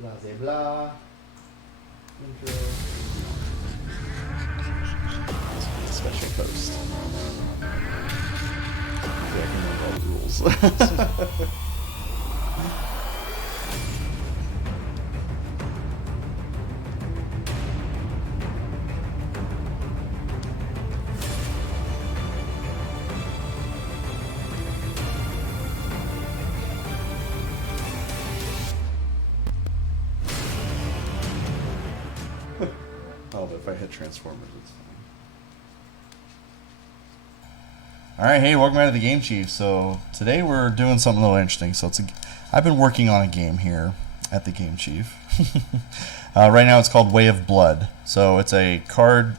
Blah, blah, blah. Intro. Special post. Yeah, I can remember all the rules. Oh, but if I hit Transformers, it's fine. Alright, hey, welcome back to the Game Chief. So, today we're doing something a little interesting. So, I've been working on a game here at the Game Chief. Right now it's called Way of Blood. So, it's a card,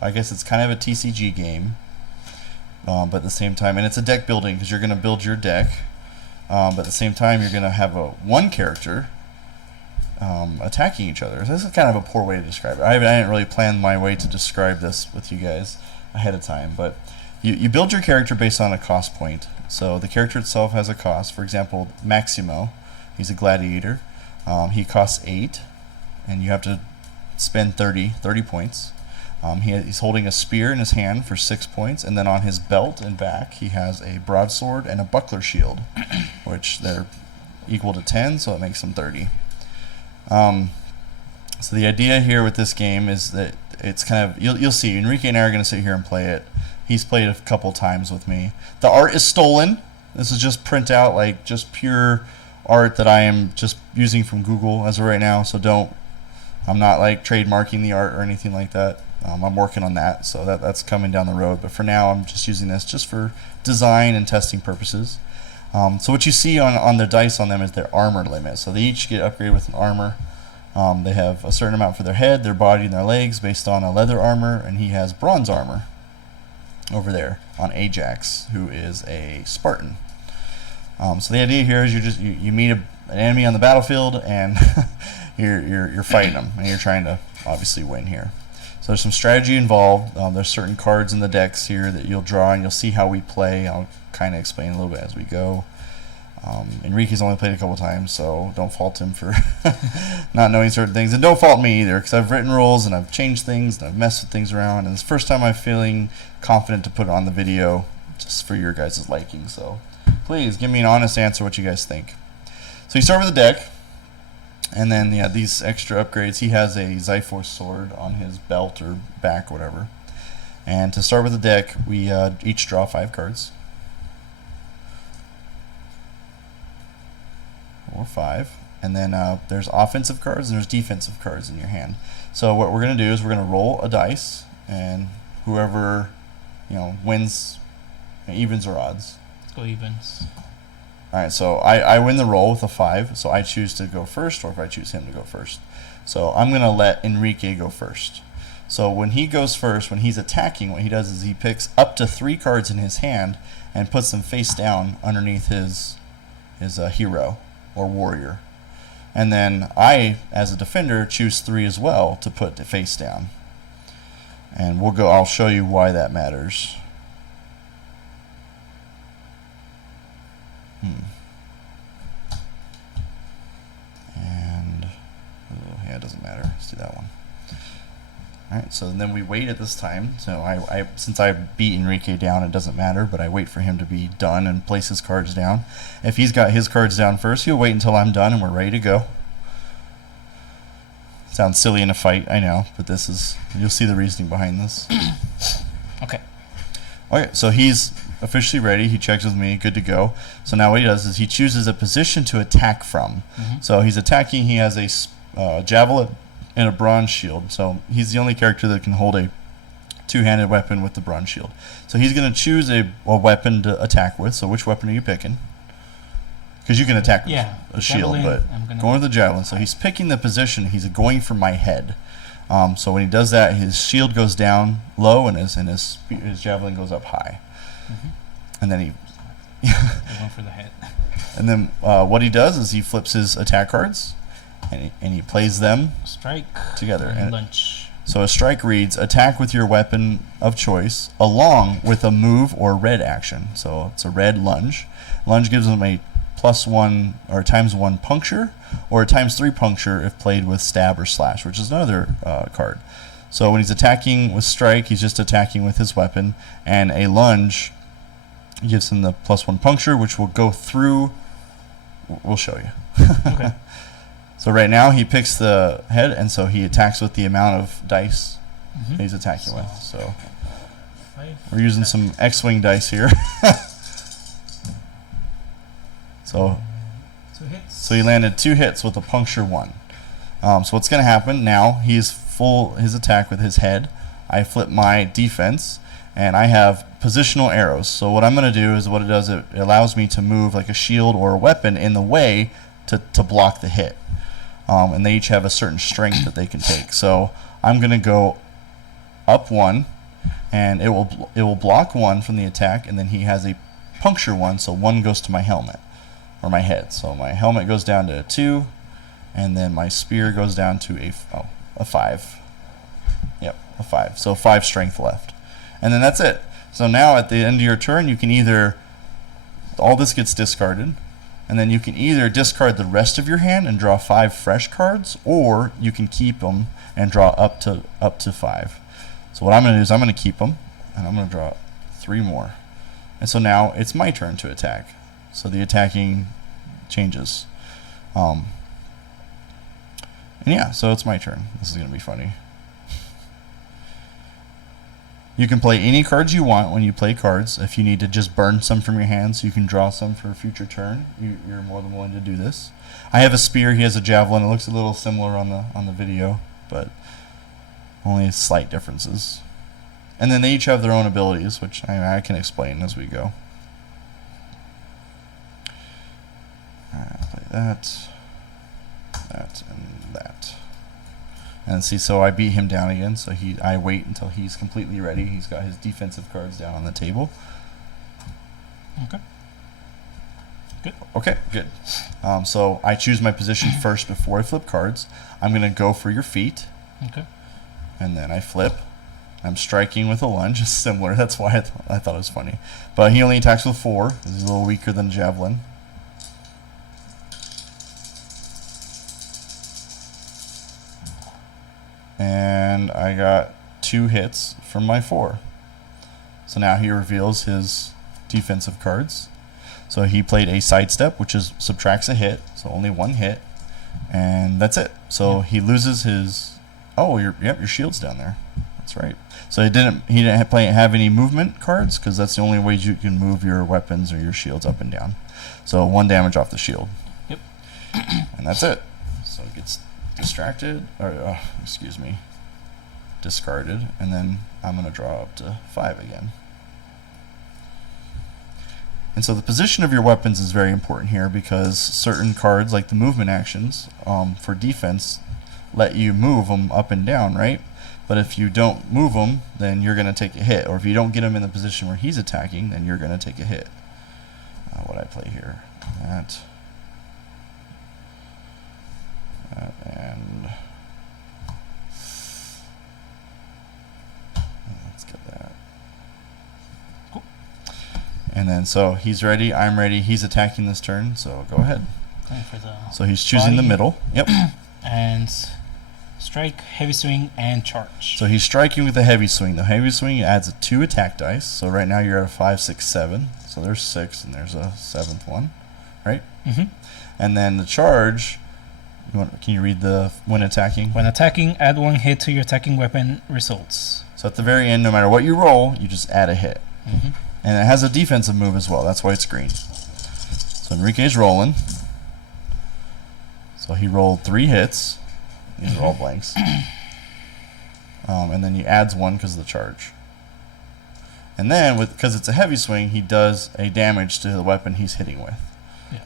I guess it's kind of a TCG game. But at the same time, and it's a deck building because you're going to build your deck. But at the same time, you're going to have one character attacking each other. So this is kind of a poor way to describe it. I didn't really plan my way to describe this with you guys ahead of time, but you build your character based on a cost point. So the character itself has a cost. For example, Maximo, he's a gladiator. He costs 8, and you have to spend 30 points. He's holding a spear in his hand for 6 points, and then on his belt and back he has a broadsword and a buckler shield, which they're equal to 10, so it makes them 30. So the idea here with this game is that it's kind of, you'll see, Enrique and I are going to sit here and play it. He's played it a couple times with me. The art is stolen. This is just print out, like just pure art that I am just using from Google as of right now, so I'm not like trademarking the art or anything like that. I'm working on that, so that's coming down the road, but for now I'm just using this just for design and testing purposes. So what you see on the dice on them is their armor limit. So they each get upgraded with an armor. They have a certain amount for their head, their body, and their legs based on a leather armor, and he has bronze armor over there on Ajax, who is a Spartan. So the idea here is you meet an enemy on the battlefield, and you're fighting them, and you're trying to obviously win here. So there's some strategy involved. There's certain cards in the decks here that you'll draw, and you'll see how we play. I'll kind of explain a little bit as we go. Enrique's only played a couple times, so don't fault him for not knowing certain things. And don't fault me either, because I've written rules, and I've changed things, and I've messed with things around, and it's the first time I'm feeling confident to put it on the video just for your guys' liking. So please give me an honest answer what you guys think. So you start with the deck. And then these extra upgrades, he has a Zyphos sword on his belt or back, whatever. And to start with the deck, we each draw 5 cards. Or 5. And then there's offensive cards and there's defensive cards in your hand. So what we're going to do is we're going to roll a dice, and whoever wins, evens or odds. Let's go evens. Alright, so I win the roll with a 5, so I choose to go first, or if I choose him to go first. So I'm going to let Enrique go first. So when he goes first, when he's attacking, what he does is he picks up to 3 cards in his hand and puts them face down underneath his hero or warrior. And then I, as a defender, choose 3 as well to put face down. And I'll show you why that matters. And yeah, it doesn't matter. Let's do that one. Alright, so then we wait at this time. So since I beat Enrique down, it doesn't matter, but I wait for him to be done and place his cards down. If he's got his cards down first, he'll wait until I'm done and we're ready to go. Sounds silly in a fight, I know, but you'll see the reasoning behind this. Okay. Okay, so he's officially ready. He checks with me, good to go. So now what he does is he chooses a position to attack from. So he's attacking. He has a javelin and a bronze shield. So he's the only character that can hold a two-handed weapon with the bronze shield. So he's going to choose a weapon to attack with. So which weapon are you picking? Because you can attack with a shield, but going with the javelin. So he's picking the position. He's going for my head. So when he does that, his shield goes down low and his javelin goes up high. And then he going for the head. And then what he does is he flips his attack cards and he plays them together. And lunge. So a strike reads, attack with your weapon of choice along with a move or red action. So it's a red lunge. Lunge gives him a +1 or ×1 puncture, or a ×3 puncture if played with stab or slash, which is another card. So when he's attacking with strike, he's just attacking with his weapon, and a lunge gives him the +1 puncture, which will go through. We'll show you. Okay. So right now he picks the head, and so he attacks with the amount of dice Mhm. he's attacking with. So 5. we're using some X-wing dice here. So 2 hits. so he landed 2 hits with a puncture 1. So what's going to happen now? He's full his attack with his head. I flip my defense, and I have positional arrows. So what I'm going to do is what it does. It allows me to move like a shield or a weapon in the way to block the hit. And they each have a certain strength that they can take. So I'm going to go up 1, and it will block 1 from the attack, and then he has a puncture 1, so 1 goes to my helmet or my head. So my helmet goes down to a 2, and then my spear goes down to a 5. Yep, a 5. So 5 strength left, and then that's it. So now at the end of your turn, you can either all this gets discarded. And then you can either discard the rest of your hand and draw 5 fresh cards, or you can keep them and draw up to 5. So what I'm going to do is I'm going to keep them, and I'm going to draw 3 more. And so now it's my turn to attack. So the attacking changes. And yeah, so it's my turn. This is going to be funny. You can play any cards you want when you play cards. If you need to just burn some from your hands, you can draw some for a future turn. You're more than willing to do this. I have a spear. He has a javelin. It looks a little similar on the video, but only slight differences. And then they each have their own abilities, which I can explain as we go. Play that, and that. And see, so I beat him down again. So I wait until he's completely ready. He's got his defensive cards down on the table. Okay. Good. Okay, good. So I choose my position first before I flip cards. I'm going to go for your feet, Okay. and then I flip. I'm striking with a lunge. It's similar. That's why I thought it was funny. But he only attacks with 4. He's a little weaker than javelin. And I got 2 hits from my 4. So now he reveals his defensive cards. So he played a sidestep, which subtracts a hit, so only 1 hit, and that's it. So he loses his. Oh, your shield's down there. That's right. So he didn't have any movement cards, because that's the only way you can move your weapons or your shields up and down. So 1 damage off the shield. Yep. And that's it. So it gets distracted, or discarded, and then I'm going to draw up to 5 again. And so the position of your weapons is very important here, because certain cards, like the movement actions for defense, let you move them up and down, right? But if you don't move them, then you're going to take a hit. Or if you don't get him in the position where he's attacking, then you're going to take a hit. What I play here? That. And let's get that. Cool. And then so he's ready, I'm ready, he's attacking this turn, so go ahead. Going for the So he's choosing the body. middle. Yep. And strike, heavy swing, and charge. So he's striking with a heavy swing. The heavy swing adds a 2 attack dice. So right now you're at a 5, 6, 7. So there's 6 and there's a 7th one, right? Mm-hmm. And then the charge, can you read the when attacking? When attacking, add 1 hit to your attacking weapon results. So at the very end, no matter what you roll, you just add a hit. Mm-hmm. And it has a defensive move as well. That's why it's green. So Enrique's rolling. So he rolled 3 hits. These are all blanks. And then he adds 1 because of the charge. And then, because it's a heavy swing, he does a damage to the weapon he's hitting with. Yeah.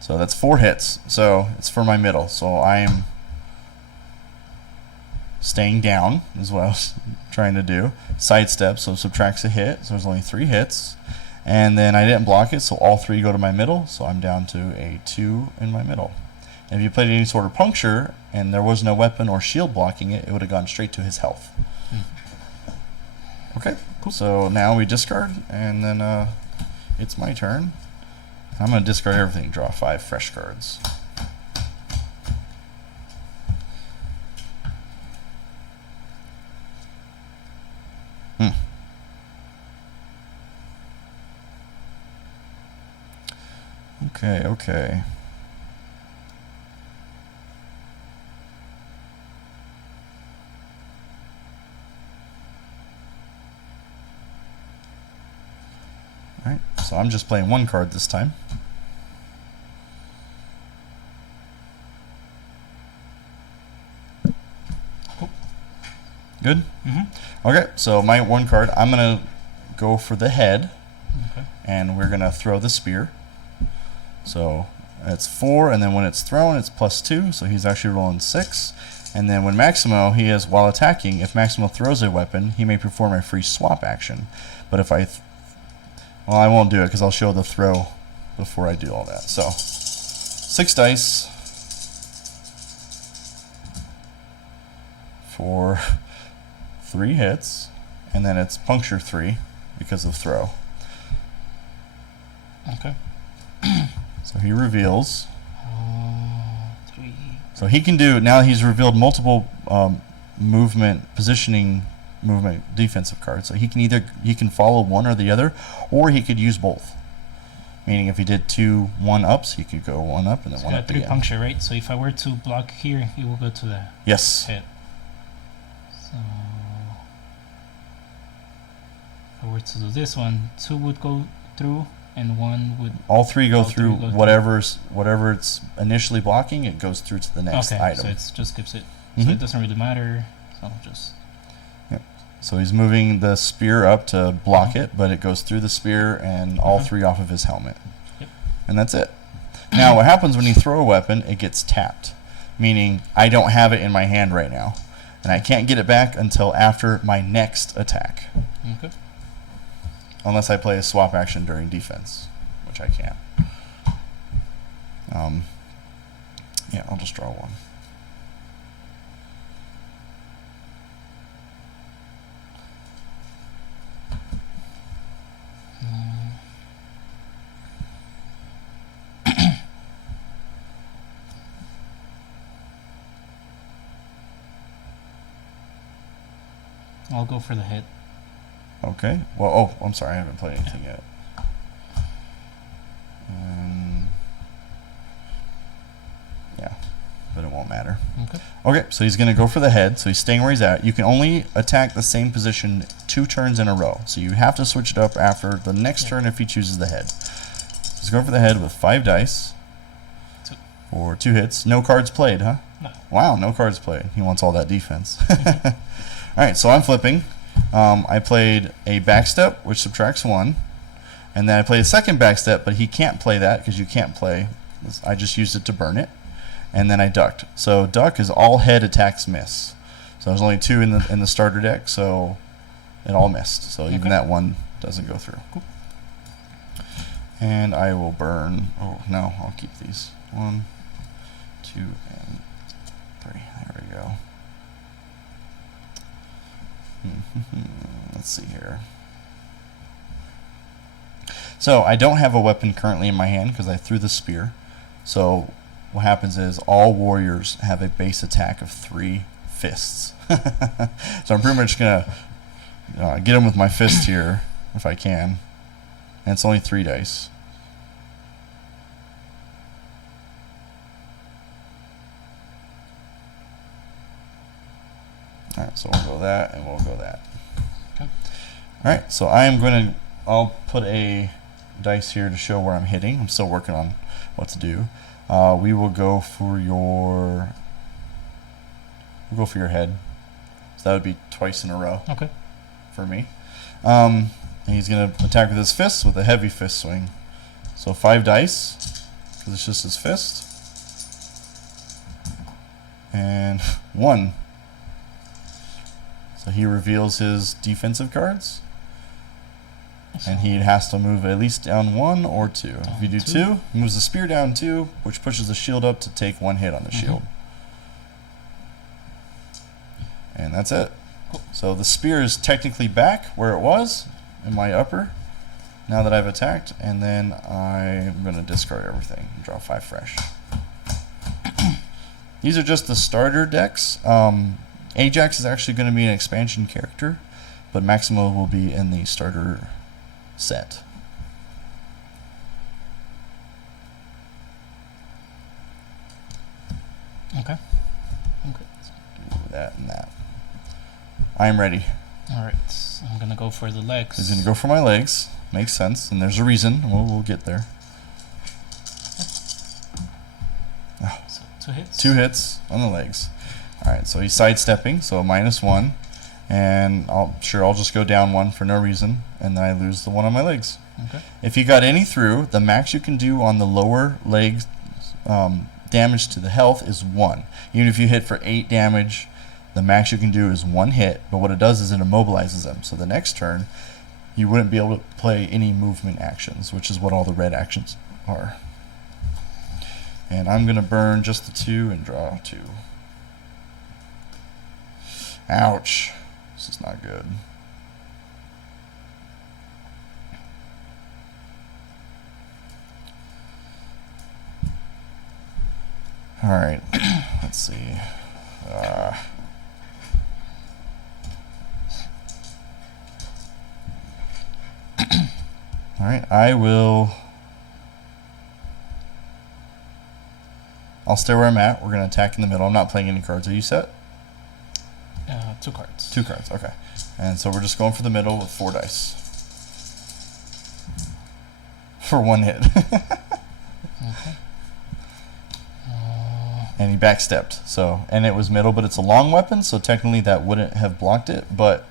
So that's 4 hits. So it's for my middle. So I am staying down, is what I was trying to do. Sidestep, so subtracts a hit. So there's only 3 hits. And then I didn't block it, so all 3 go to my middle. So I'm down to a 2 in my middle. And if you played any sort of puncture and there was no weapon or shield blocking it, it would have gone straight to his health. Okay, cool. So now we discard, and then it's my turn. I'm going to discard everything, draw 5 fresh cards. Okay, okay. Alright, so I'm just playing 1 card this time. Good? Okay, so my 1 card, I'm going to go for the head. Okay. And we're going to throw the spear. So it's 4, and then when it's thrown, it's +2, so he's actually rolling 6. And then when Maximo, he is, while attacking, if Maximo throws a weapon, he may perform a free swap action. But if I, well, I won't do it because I'll show the throw before I do all that. So 6 dice for 3 hits, and then it's puncture 3 because of throw. Okay. So he reveals. 3. So he can do, now he's revealed multiple movement, positioning, movement, defensive cards. So he can follow one or the other, or he could use both. Meaning if he did 2 1-ups, he could go 1 up and then So 1 got up 3 again. puncture, right? So if I were to block here, it will go to the Yes. head. So if I were to do this one, 2 would go through and 1 would. All 3 go All through 3 go through. whatever it's initially blocking, it goes through to the next Okay, item. so it just skips it. So Mhm. it doesn't really matter. So just. So he's moving the spear up to block it, but it goes through the spear and all 3 off of his helmet. Yep. And that's it. Now what happens when you throw a weapon, it gets tapped. Meaning I don't have it in my hand right now. And I can't get it back until after my next attack. Okay. Unless I play a swap action during defense, which I can. Yeah, I'll just draw 1. I'll go for the head. Okay. Well, oh, I'm sorry, I haven't played anything yet. Yeah, but it won't matter. Okay. Okay, so he's going to go for the head, so he's staying where he's at. You can only attack the same position 2 turns in a row, so you have to switch it up after the next turn if he chooses the head. So he's going for the head with 5 dice 2. for 2 hits. No cards played, huh? No. Wow, no cards played. He wants all that defense. Alright, so I'm flipping. I played a backstep, which subtracts 1. And then I played a second backstep, but he can't play that because you can't play. I just used it to burn it. And then I ducked. So duck is all head attacks miss. So there's only 2 in the starter deck, so it all missed. So even that one doesn't go through. Cool. And I will burn. Oh no, I'll keep these. 1, 2, and 3. There we go. Let's see here. So I don't have a weapon currently in my hand because I threw the spear. So what happens is all warriors have a base attack of 3 fists. So I'm pretty much going to get him with my fist here if I can. And it's only 3 dice. Alright, so we'll go that and we'll go that. Okay. Alright, so I'll put a dice here to show where I'm hitting. I'm still working on what to do. We will go for your head. So that would be twice in a row. Okay. For me. And he's going to attack with his fists with a heavy fist swing. So 5 dice, because it's just his fist. And 1. So he reveals his defensive cards. And he has to move at least down 1 or 2. If you do 2, he moves the spear down 2, which pushes the shield up to take 1 hit on the shield. And that's it. Cool. So the spear is technically back where it was in my upper. now that I've attacked, and then I'm going to discard everything and draw 5 fresh. These are just the starter decks. Ajax is actually going to be an expansion character, but Maximo will be in the starter set. Okay. Okay. Do that and that. I am ready. Alright, I'm gonna go for the legs. He's going to go for my legs. Makes sense, and there's a reason. We'll get there. So 2 hits. 2 hits on the legs. Alright, so he's sidestepping, so a -1. And I'll just go down 1 for no reason, and then I lose the 1 on my legs. Okay. If you got any through, the max you can do on the lower legs damage to the health is 1. Even if you hit for 8 damage, the max you can do is 1 hit, but what it does is it immobilizes them. So the next turn, you wouldn't be able to play any movement actions, which is what all the red actions are. And I'm going to burn just the 2 and draw 2. Ouch. This is not good. Alright, let's see. Alright, I'll stay where I'm at. We're going to attack in the middle. I'm not playing any cards. Are you set? 2 cards. 2 cards, okay. And so we're just going for the middle with 4 dice. For 1 hit. Okay. And he backstepped. So, and it was middle, but it's a long weapon, so technically that wouldn't have blocked it, but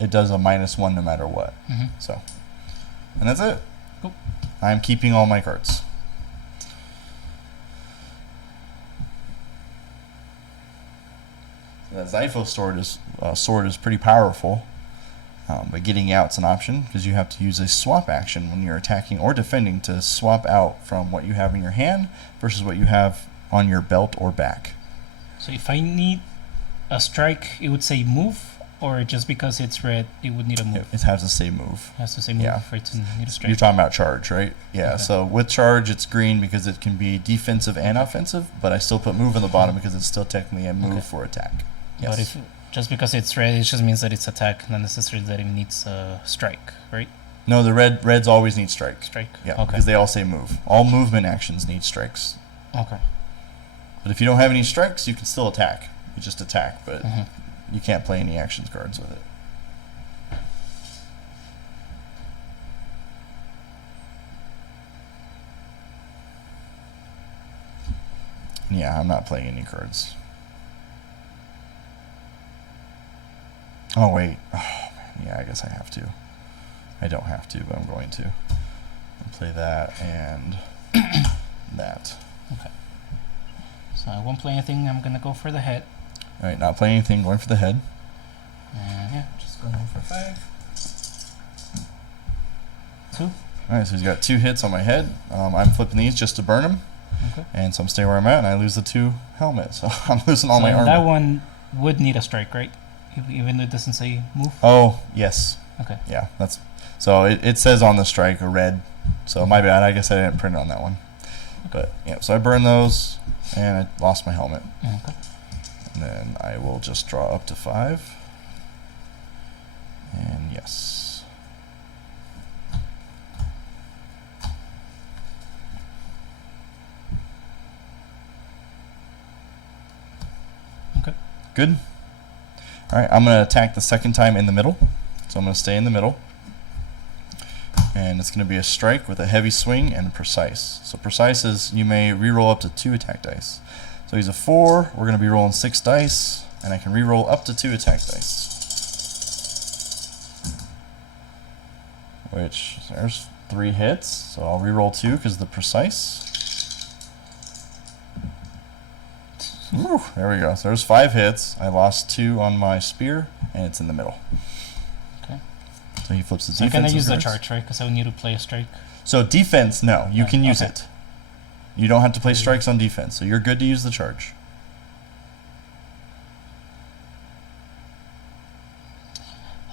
it does a -1 no matter what. So, and that's it. Cool. I'm keeping all my cards. The Zypho sword is pretty powerful, but getting out's an option because you have to use a swap action when you're attacking or defending to swap out from what you have in your hand versus what you have on your belt or back. So if I need a strike, it would say move, or just because it's red, it would need a move? It has to say move. It has to say move Yeah. for it to need a strike. You're talking about charge, right? Yeah, Okay. so with charge, it's green because it can be defensive and offensive, but I still put move on the bottom because it's still technically a move Okay. for attack. But if just because it's red, it just means that it's attack, not necessarily that it needs a strike, right? No, the reds always need strike. Strike. Yeah, Okay. because they all say move. All movement actions need strikes. Okay. But if you don't have any strikes, you can still attack. You just attack, but Mhm. you can't play any actions cards with it. Yeah, I'm not playing any cards. Oh, wait. Oh, man. Yeah, I guess I have to. I don't have to, but I'm going to. I'll play that and that. Okay. So I won't play anything. I'm gonna go for the head. All right, not playing anything, going for the head. And yeah, just going for 5. 2. All right, so he's got 2 hits on my head. I'm flipping these just to burn him. Okay. And so I'm staying where I'm at, and I lose the 2 helmets. So I'm losing all So my armor. that one would need a strike, right? Even though it doesn't say move. Oh, yes. Okay. Yeah, that's... So it says on the strike a red. So my bad. I guess I didn't print it on that one. But, yeah, so I burned those, and I lost my helmet. Okay. And then I will just draw up to 5. And yes. Okay. Good. Alright, I'm going to attack the second time in the middle. So I'm going to stay in the middle. And it's going to be a strike with a heavy swing and precise. So precise is you may reroll up to 2 attack dice. So he's a 4. We're going to be rolling 6 dice. And I can reroll up to 2 attack dice. Which, there's 3 hits. So I'll reroll 2 because the precise. Woo, there we go. So there's 5 hits. I lost 2 on my spear, and it's in the middle. Okay. So he flips the So I'm defense. gonna use the charge, right? Because I would need to play a strike. So defense, no. You Oh, can use okay. it. You don't have to play strikes on defense, so you're good to use the charge.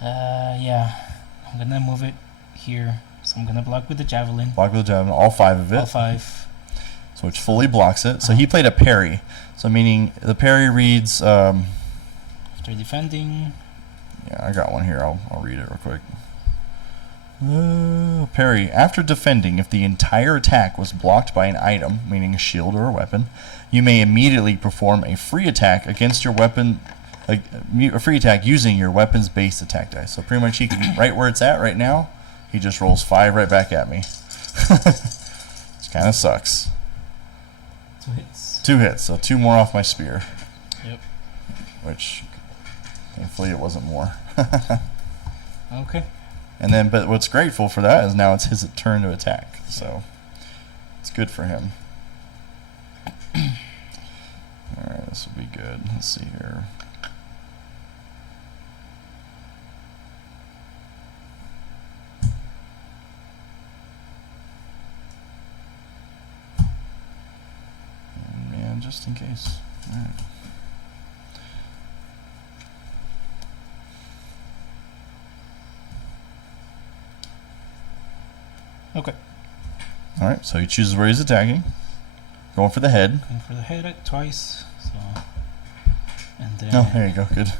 Yeah. I'm gonna move it here So I'm gonna block with the javelin. Block with the javelin, all 5 of it. All 5. So which fully blocks it. So he played a parry. So meaning the parry reads. After defending. Yeah, I got one here. I'll read it real quick. Parry. After defending, if the entire attack was blocked by an item, meaning a shield or a weapon, you may immediately perform a free attack against your weapon, a free attack using your weapon's base attack dice. So pretty much he can, right where it's at right now, he just rolls 5 right back at me. Which kind of sucks. 2 hits. 2 hits, so 2 more off my spear. Yep. Which, thankfully it wasn't more. Okay. And then, but what's grateful for that is now it's his turn to attack. So it's good for him. Alright, this will be good. Let's see here. And just in case. Alright. Okay. Alright, so he chooses where he's attacking. Going for the head. Going for the head twice. So, and then. Oh, there you go. Good.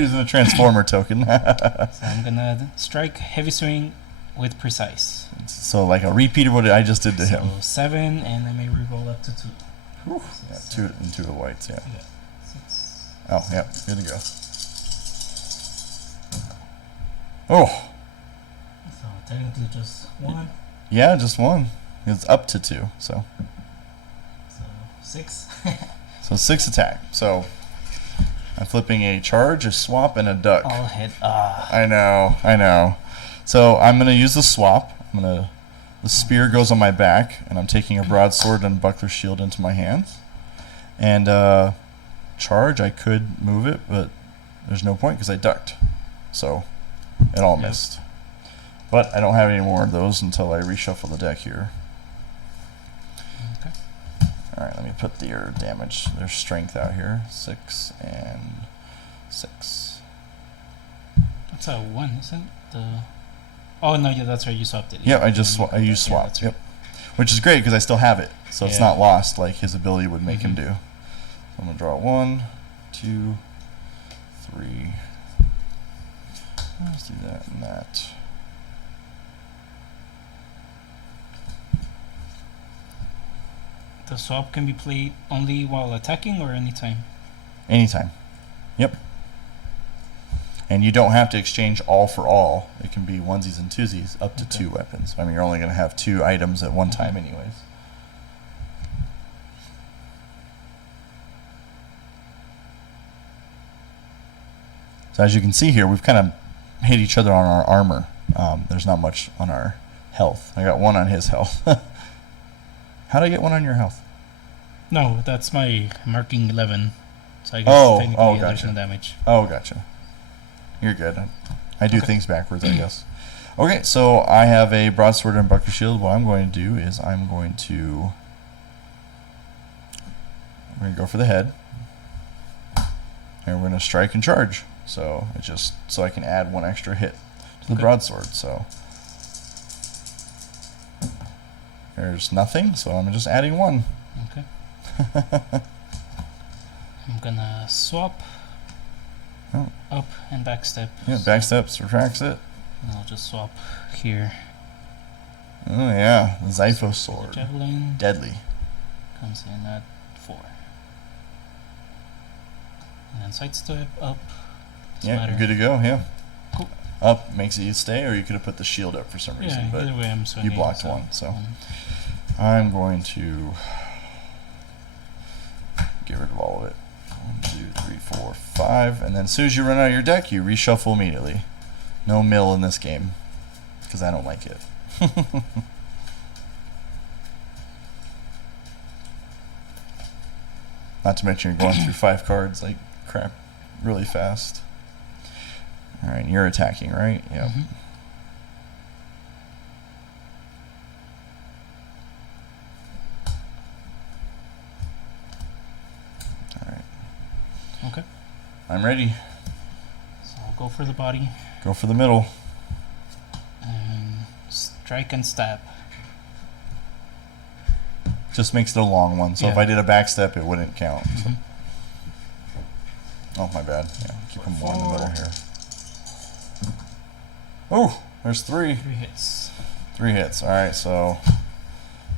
Using a transformer token. So I'm gonna strike heavy swing with precise. So like a repeat of what I just did to him. So 7, and I may reroll up to 2. Whew. So Yeah, 2 and 2 of the whites. Yeah. Yeah. 6. Oh, yeah. Good to go. Oh. So technically just 1. Yeah, just 1. It's up to 2. So. So 6. So 6 attack. So I'm flipping a charge, a swap, and a duck. All hit. I know. So I'm gonna use the swap. The spear goes on my back, and I'm taking a broadsword and buckler shield into my hands. And charge, I could move it, but there's no point because I ducked. So it all missed. But I don't have any more of those until I reshuffle the deck here. Okay. Alright, let me put their damage, their strength out here. 6 and 6. That's a 1, isn't it? Oh no, yeah, that's right. You swapped it. Yep, I used swap. That's Yep, which is great because I still have it, so it's Yeah. not lost like his ability would make him Mhm. do. So I'm gonna draw 1, 2, 3. Let's do that and that. The swap can be played only while attacking or anytime. Anytime. Yep. And you don't have to exchange all for all. It can be onesies and twosies up to Okay. 2 weapons. I mean, you're only going to have 2 items at one time anyways. So as you can see here, we've kind of hit each other on our armor. There's not much on our health. I got 1 on his health. How did I get 1 on your health? No, that's my marking 11. So I guess Oh, technically there's gotcha. no damage. Oh, gotcha. You're good. I do Okay. things backwards, I guess. Okay, so I have a broadsword and buckler shield. What I'm going to do is I'm going to go for the head, and we're going to strike and charge. So it just so I can add 1 extra hit to the Okay. broadsword. So there's nothing. So I'm just adding 1. Okay. I'm gonna swap Oh. up and back step. Yeah, backstep subtracts it. And I'll just swap here. Oh yeah, the Zyphos The sword, javelin deadly. comes in at 4. And then sidestep up. Doesn't Yeah, matter. you're good to go. Yeah. Cool. Up makes it you stay, or you could have put the shield up for some reason, Yeah, but either way I'm swinging. blocked so, 1, so. I'm going to get rid of all of it. 1, 2, 3, 4, 5, and then as soon as you run out of your deck, you reshuffle immediately. No mill in this game, because I don't like it. Not to mention you're going through 5 cards like crap really fast. Alright, you're attacking, right? Yep. Mhm. Alright. Okay. I'm ready. So I'll go for the body Go for the middle. and Strike and stab. Just makes it a long one. So if Yeah. I did a backstep, it wouldn't count. So. Mhm. Oh, my bad. Yeah, keep them one in the middle here. Oh, there's 3. 3 hits. 3 hits. All right, so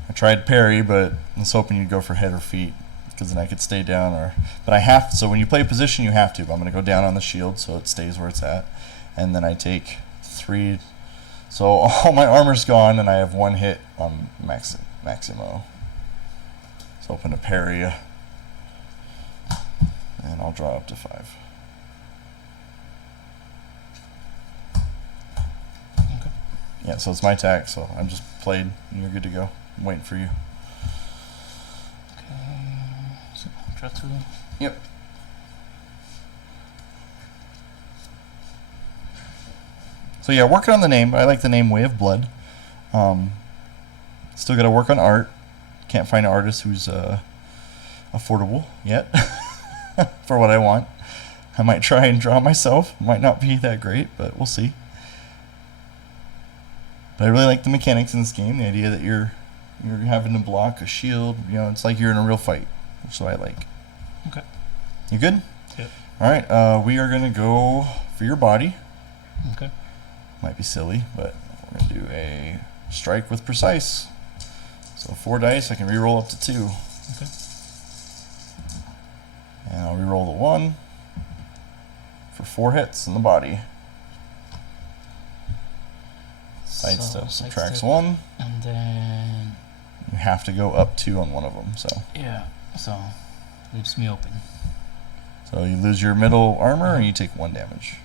I tried parry, but I was hoping you'd go for head or feet because then I could stay down. But I have to. So when you play position, you have to. But I'm going to go down on the shield so it stays where it's at, and then I take 3. So all my armor's gone, and I have 1 hit on Maximo. So open to parry, and I'll draw up to 5. Okay. Yeah, so it's my attack, so I'm just played, and you're good to go. I'm waiting for you. Okay. So draw 2. Yep. So yeah, working on the name. I like the name Way of Blood. Still got to work on art. Can't find an artist who's affordable yet for what I want. I might try and draw myself. Might not be that great, but we'll see. But I really like the mechanics in this game. The idea that you're having to block a shield. You know, it's like you're in a real fight. That's what I like. Okay. You good? Yep. All right. We are gonna go for your body. Okay. Might be silly, but we're gonna do a strike with precise. So 4 dice. I can reroll up to 2. Okay. And I'll reroll the 1 for 4 hits in the body. Sidestep subtracts 1. And then You have to go up 2 on one of them. So so leaves me open. you lose your middle armor and you take 1 damage.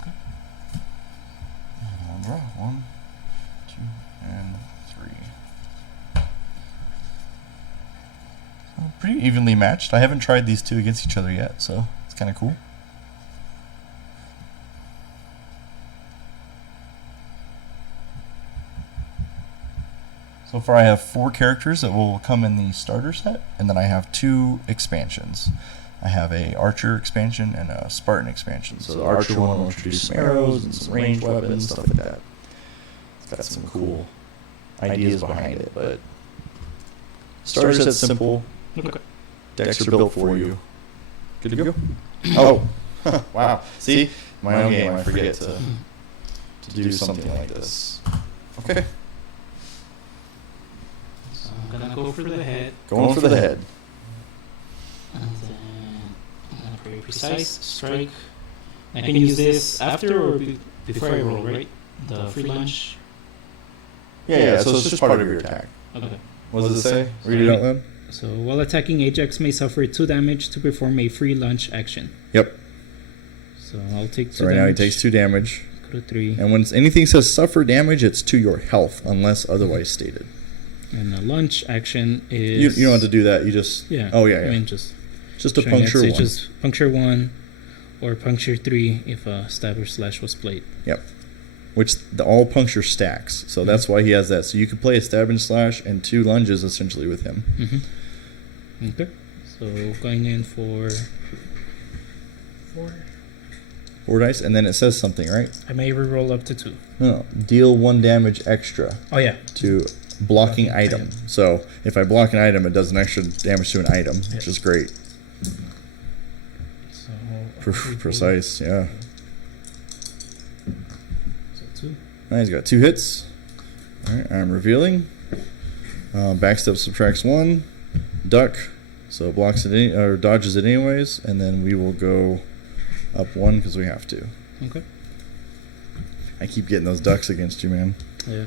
Okay. And I'll draw 1, 2, and 3. So pretty evenly matched. I haven't tried these 2 against each other yet, so it's kind of cool. So far I have 4 characters that will come in the starter set, and then I have 2 expansions. I have a Archer expansion and a Spartan expansion. So the Archer one will introduce some arrows and some ranged weapons, stuff like that. It's got some cool ideas behind it, but starter set's simple. Okay. Decks are built for you. Good to go? Oh, wow. See, my own game I forget to do something like this. Okay. So I'm gonna go for the head. Going for the head. And then I'm gonna very precise strike. I can use this after or before I roll, right? The free lunge. Yeah, so it's just part of your attack. Okay. What does it say? Read it out loud. So while attacking, Ajax may suffer 2 damage to perform a free lunge action. Yep. So I'll take 2 So right damage. now he takes 2 damage. Go to 3. And when anything says suffer damage, it's to your health, unless otherwise stated. And the lunge action is... You don't have to do that. You just... Yeah. Oh, yeah. I mean, just a showing puncture it. So 1. just puncture 1 or puncture 3 if a stab or slash was played. Yep. Which all puncture stacks. So that's why he has that. So you could play a stab and slash and 2 lunges essentially with him. Mm-hmm. Okay. So going in for 4. 4 dice, and then it says something, right? I may reroll up to 2. No. Deal 1 damage extra Oh yeah. to blocking item. So if I block an item, it does an extra damage to an item, which is great. So Precise, yeah. So 2. He's got 2 hits. All right, I'm revealing. Backstep subtracts 1. Duck, so it blocks it or dodges it anyways, and then we will go up 1 because we have to. Okay. I keep getting those ducks against you, man. Yeah.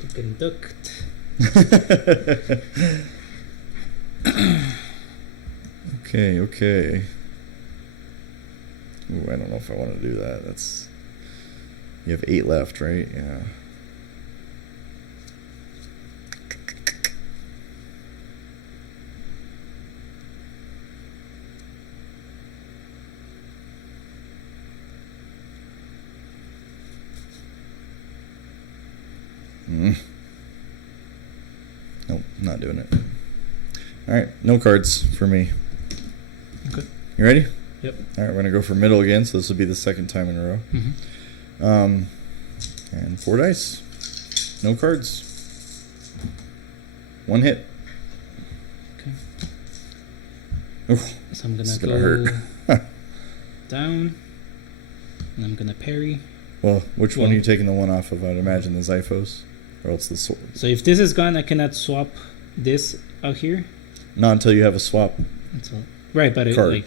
Keep getting ducked. Okay. Ooh, I don't know if I want to do that. That's... You have 8 left, right? Yeah. Nope, not doing it. Alright, no cards for me. Okay. You ready? Yep. All right, we're gonna go for middle again, so this will be the second time in a row. Mm-hmm. And 4 dice. No cards. 1 hit. Okay. Oof, So I'm this is gonna gonna go hurt. down, and I'm gonna parry. Well, which one Well- are you taking the one off of? I'd imagine the Xiphos, or else the sword. So if this is gone, I cannot swap this out here. Not until you have a swap. So, right, but it, Card. like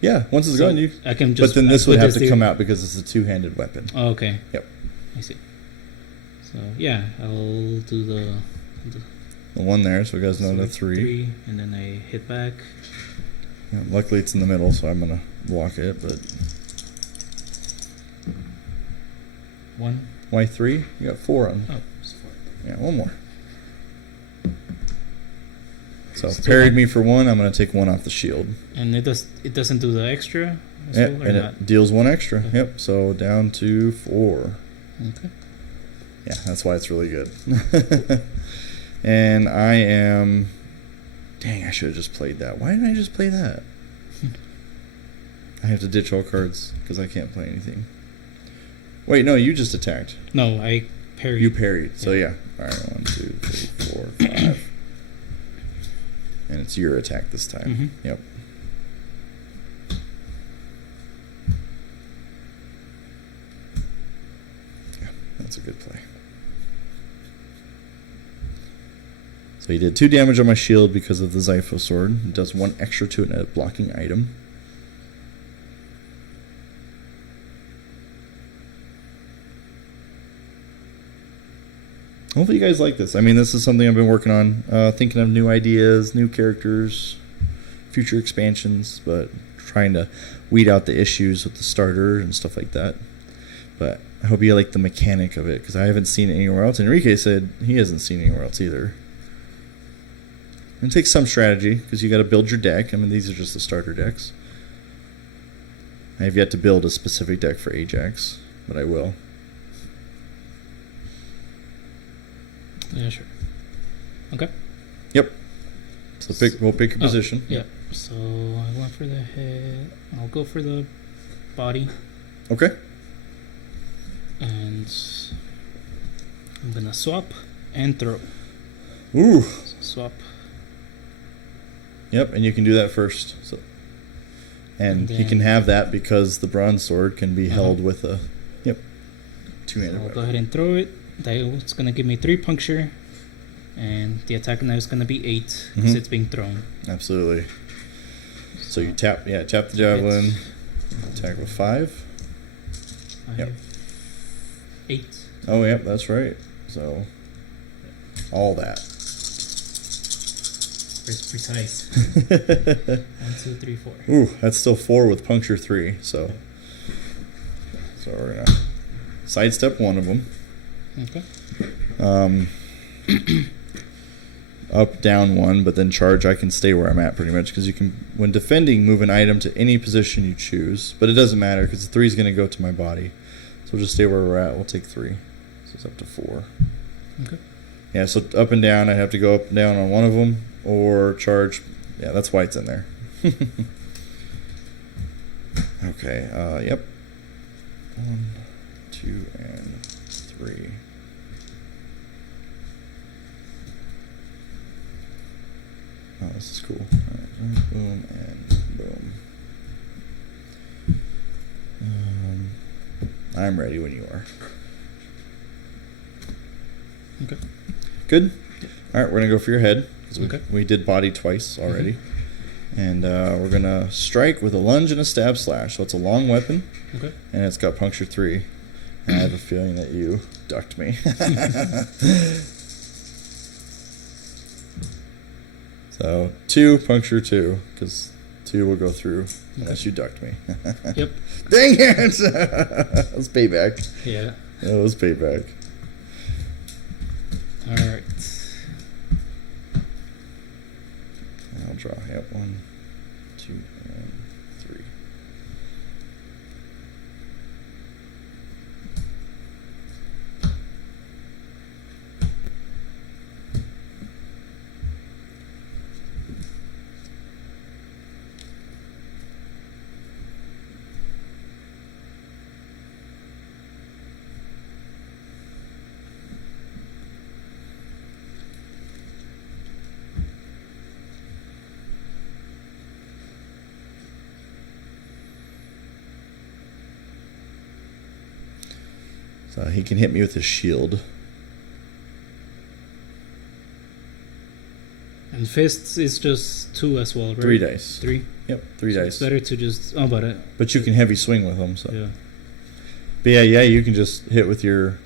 Yeah, once it's so gone, you. I can just. But then this put would have to here. come out because it's a 2-handed weapon. Oh, okay. Yep. I see. So yeah, I'll do the The one there, so it goes another so 3. and then I hit back. Yeah, luckily it's in the middle, so I'm gonna block it. But 1. why 3? You got 4 on. Oh, it's 4. Yeah, one more. So Still parried on. me for 1. I'm gonna take 1 off the shield. And it doesn't do the extra as Yeah, well, or and not? it deals 1 extra. Okay. Yep. So down to 4. Okay. Yeah, that's why it's really good. And I am. Dang, I should have just played that. Why didn't I just play that? I have to ditch all cards because I can't play anything. Wait, no, you just attacked. No, I parried. You parried. So Yeah. yeah. All right, 1, 2, 3, 4, 5. And it's your attack this time. Mhm. Yep. Yeah, that's a good play. So he did 2 damage on my shield because of the Xiphos sword. It does 1 extra to it at a blocking item. Hopefully you guys like this. I mean, this is something I've been working on, thinking of new ideas, new characters, future expansions, but trying to weed out the issues with the starter and stuff like that. But I hope you like the mechanic of it, because I haven't seen it anywhere else. Enrique said he hasn't seen it anywhere else either. And it takes some strategy, because you got to build your deck. I mean, these are just the starter decks. I have yet to build a specific deck for Ajax, but I will. Yeah, sure. Okay. Yep. So we'll pick your position. Yep. So I went for the head. I'll go for the body, Okay. and I'm gonna swap and throw. Ooh. So swap. Yep, and you can do that first. So, and he can then- have that because the bronze sword can be held Uh-huh. with a So 2-handed I'll go weapon. ahead and throw it. It's gonna give me 3 puncture, and the attack now is gonna be 8 because Mhm. it's being thrown. Absolutely. So you tap the javelin, attack with 5. 5, Yep. 8. Oh, yep, that's right. So all that. It's precise. 1, 2, 3, 4. Ooh, that's still 4 with puncture 3. So we're gonna sidestep one of them. Okay. Up, down 1, but then charge. I can stay where I'm at pretty much because you can, when defending, move an item to any position you choose. But it doesn't matter because the 3 is going to go to my body. So we'll just stay where we're at. We'll take 3. So it's up to 4. Okay. Yeah, so up and down, I'd have to go up and down on one of them or charge. Yeah, that's why it's in there. Okay, yep. 1, 2, and 3. Oh, this is cool. All right, boom and boom. I'm ready when you are. Okay. Good? All right, we're going to go for your head. 'Cause Okay. we did body twice already. And we're going to strike with a lunge and a stab slash. So it's a long weapon, Okay. and it's got puncture 3. And I have a feeling that you ducked me. So 2, puncture 2, because 2 will go through unless you ducked me. Yep. Dang it! That was payback. Yeah. That was payback. All right. I'll draw. Yep, 1, 2, and 3. So he can hit me with his shield. And fists is just 2 as well, right? 3 dice. 3? Yep, 3 So dice. it's better to just... Oh, but... But you can heavy swing with them. So. Yeah. But yeah, you can just hit with your...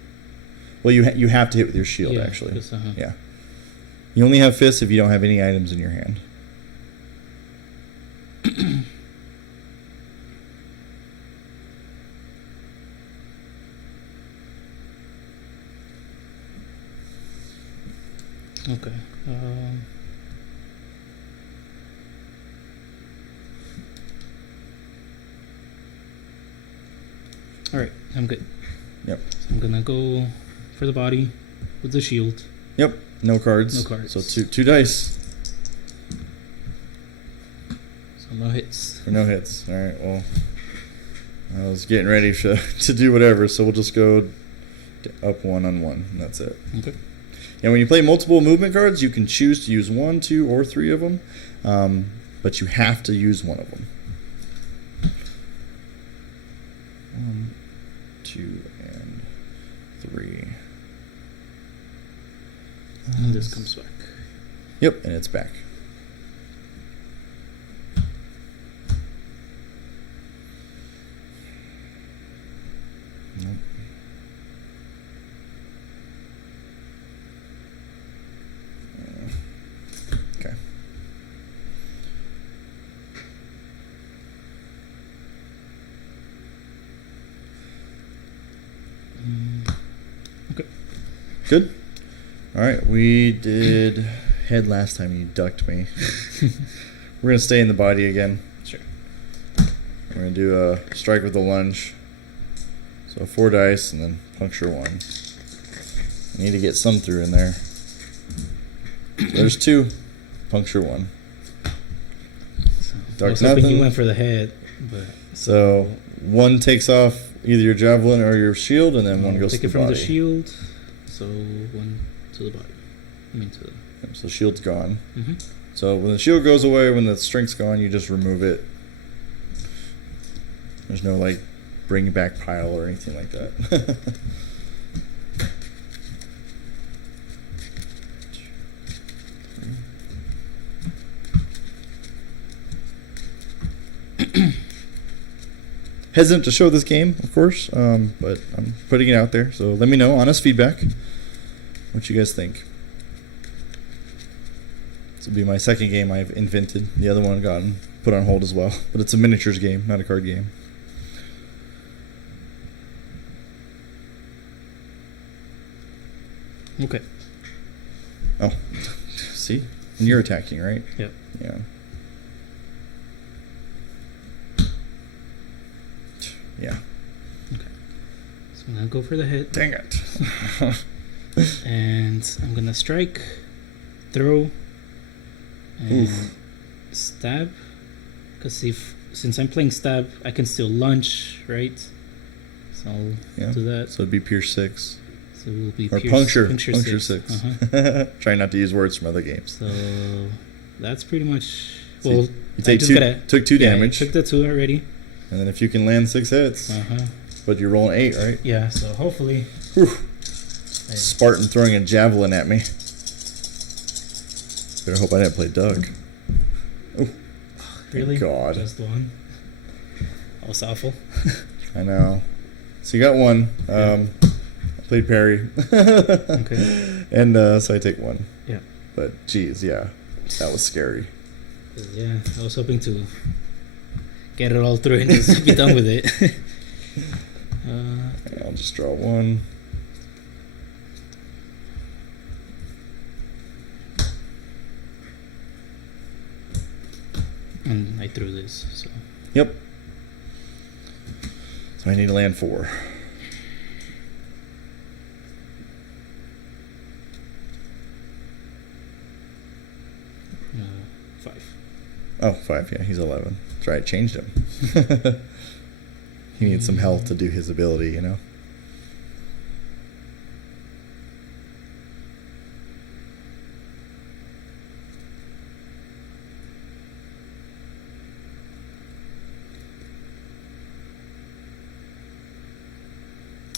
Well, you have to hit with your shield, Yeah, actually. 'cause, Yeah. You only have fists if you don't have any items in your hand. Okay. Alright, I'm good. Yep. So I'm gonna go for the body with the shield. Yep. No cards. No cards. So two dice. So no hits. For no hits. Alright, well. I was getting ready to do whatever, so we'll just go up 1 on 1, and that's it. Okay. And when you play multiple movement cards, you can choose to use 1, 2, or 3 of them, but you have to use one of them. 1, 2, and 3. And this comes back. Yep, and it's back. Nope. Okay. Okay. Good. All right, we did head last time. You ducked me. We're gonna stay in the body again. Sure. We're gonna do a strike with a lunge. So 4 dice and then puncture 1. I need to get some through in there. So there's 2. Puncture 1. So Dark I was hoping nothing. you went for the head, but So 1 takes off either your javelin or your shield, and then 1 goes take to it the from body. the shield. So 1 to the body. I mean to the... Yep, so shield's gone. Mm-hmm. So when the shield goes away, when the strength's gone, you just remove it. There's no like bring back pile or anything like that. Hesitant to show this game, of course, but I'm putting it out there. So let me know, honest feedback, what you guys think. This will be my second game I've invented. The other one gotten put on hold as well, but it's a miniatures game, not a card game. Okay. Oh, see? And you're attacking, right? Yep. Yeah. Yeah. Okay. So I'm gonna go for the hit. Dang it. And I'm gonna strike, throw, and Oof. stab. Because since I'm playing stab, I can still lunge, right? So I'll Yeah. do that. So it'd be Pierce 6. So it will be Or pierce, puncture. puncture Puncture 6. 6. Uh-huh. Trying not to use words from other games. So that's pretty much. So Well, you I take just two, gotta- took 2 yeah, I damage. took the 2 already. And then if you can land 6 hits, but you're rolling 8, right? Yeah. So hopefully. Whew. Spartan throwing a javelin at me. Better hope I didn't play Doug. Oh, Really? God. Just 1. That was awful. I know. So you got 1. I played Perry. Okay. And so I take 1. Yeah. But geez, yeah, that was scary. Yeah, I was hoping to get it all through and just be done with it. I'll just draw 1. And I threw this, so. Yep. So I need to land 4. Uh, 5. Oh, 5. Yeah, he's 11. That's right. Changed him. He needs some health to do his ability, you know.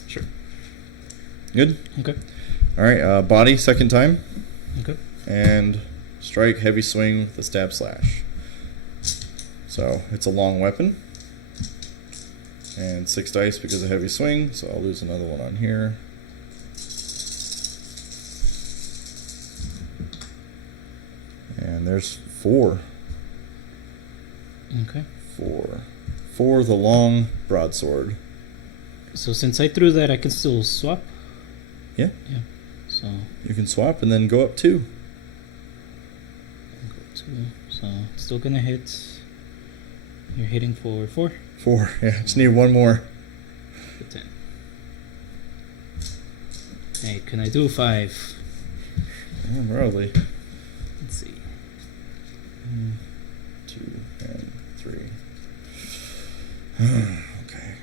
Sure. Good? Okay. Alright, body, second time. Okay. And strike, heavy swing with a stab slash. So it's a long weapon. And 6 dice because of heavy swing, so I'll lose another one on here. And there's 4. Okay. 4. 4 the long broadsword. So since I threw that, I can still swap? Yeah. Yeah. So You can swap and then go up 2. go 2. So still gonna hit. You're hitting for 4. 4. Yeah, just need one more. Good 10. Hey, can I do 5? Oh, probably. Let's see. 2 and 3. Okay.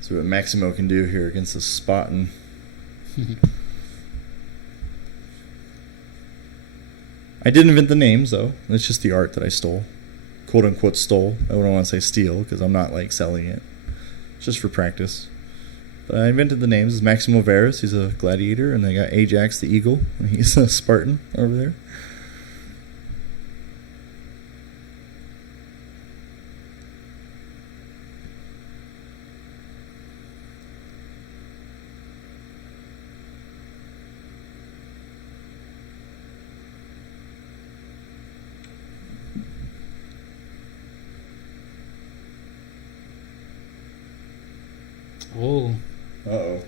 See what Maximo can do here against this Spartan. I did invent the names though. It's just the art that I stole, quote unquote stole. I wouldn't want to say steal because I'm not like selling it. It's just for practice. But I invented the names. It's Maximo Varus. He's a gladiator, and they got Ajax the eagle, and he's a Spartan over there. Oh, Uh-oh.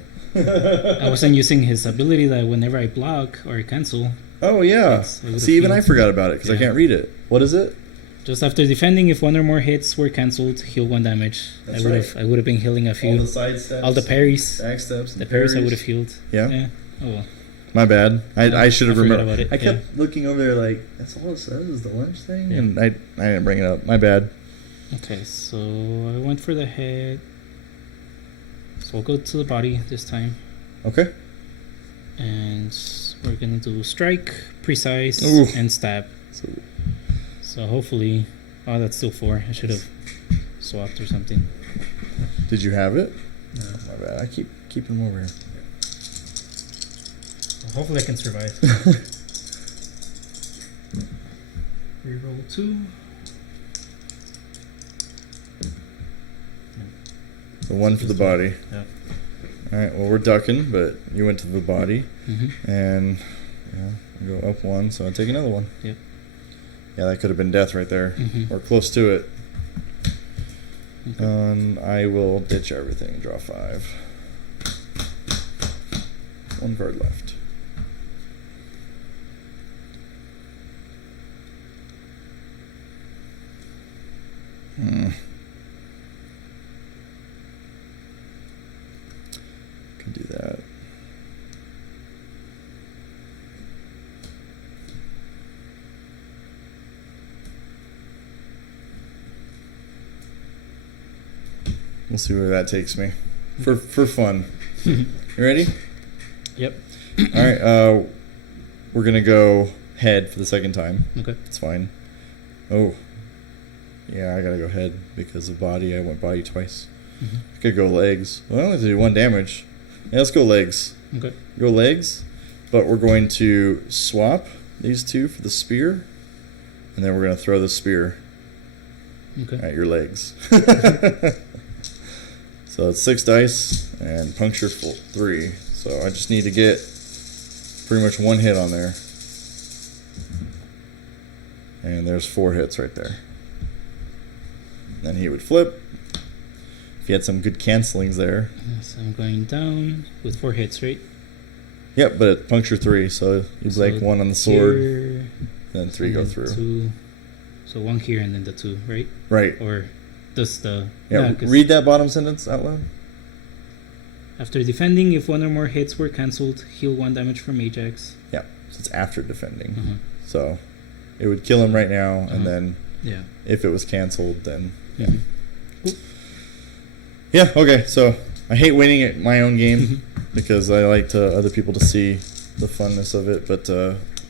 I wasn't using his ability that whenever I block or cancel, Oh, yeah. Yes, I would've See, even I healed. forgot about it because I Yeah. can't read it. What is it? just after defending, if one or more hits were cancelled, heal 1 damage. That's I would have been healing a few. side steps. All the parries. Back steps. The parries I would have healed. Yeah? Yeah. Oh well. My bad. I should have I forgot remembered. about it, I kept looking over there like, that's all it says is the lunch thing? Yeah. And I didn't bring it up. My bad. Okay, so I went for the head. So I'll go to the body this time. Okay. And we're gonna do strike, precise, Ooh. and stab. So hopefully, oh, that's still 4. I should have swapped or something. Did you have it? No. My bad. I keep keeping them over here. Well, hopefully, I can survive. Reroll 2. The one for the body. Yeah. All right. Well, we're ducking, but you went to the body, Mm-hmm. and yeah, we go up 1, so I take another one. Yep. Yeah, that could have been death right there, Mm-hmm. or close to it. Okay. I will ditch everything. Draw 5. 1 card left. Can do that. We'll see where that takes me. For fun. You ready? Yep. All right. We're gonna go head for the second time. Okay. It's fine. Oh. Yeah, I gotta go head because of body. I went body twice. Mm-hmm. I could go legs. Well, I only have to do 1 damage. Yeah, let's go legs. Okay. Go legs, but we're going to swap these 2 for the spear, and then we're going to throw the spear Okay. at your legs. So it's 6 dice and puncture 3. So I just need to get pretty much 1 hit on there. And there's 4 hits right there. Then he would flip. If he had some good cancelings there. So I'm going down with 4 hits, right? Yep, but it's puncture 3, so you So break 1 on the sword, here, then 3 and go then through. 2. So 1 here and then the 2, right? Right. Or does the Yeah, no, 'cause read that bottom sentence out loud. after defending, if 1 or more hits were cancelled, heal 1 damage from Ajax. Yeah, so it's after defending. Uh-huh. So it would kill him right now, and Uh-huh. then Yeah. if it was canceled, then yeah. Mhm. Cool. Yeah, okay, so I hate winning at my own game because I like to other people to see the funness of it. But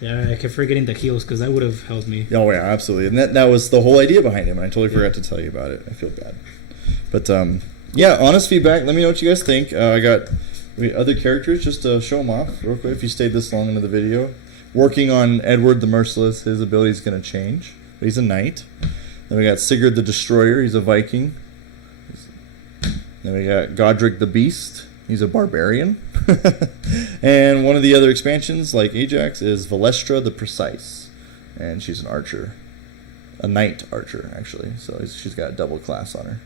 Yeah, I kept forgetting the heals because that would have helped me. oh yeah, absolutely, and that was the whole idea behind him. I totally forgot to tell you about it. I feel bad, but yeah, honest feedback. Let me know what you guys think. I got other characters just to show them off real quick. If you stayed this long into the video, working on Edward the Merciless. His ability is going to change, but he's a knight. Then we got Sigurd the Destroyer. He's a Viking. Then we got Godric the Beast. He's a barbarian. And one of the other expansions, like Ajax, is Valestra the Precise. And she's an archer. A knight archer, actually. So she's got a double class on her.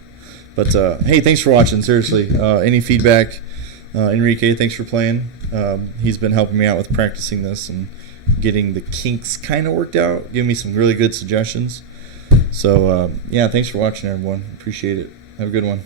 But, hey, thanks for watching. Seriously, any feedback? Enrique, thanks for playing. He's been helping me out with practicing this and getting the kinks kind of worked out, giving me some really good suggestions. So, yeah, thanks for watching, everyone. Appreciate it. Have a good one.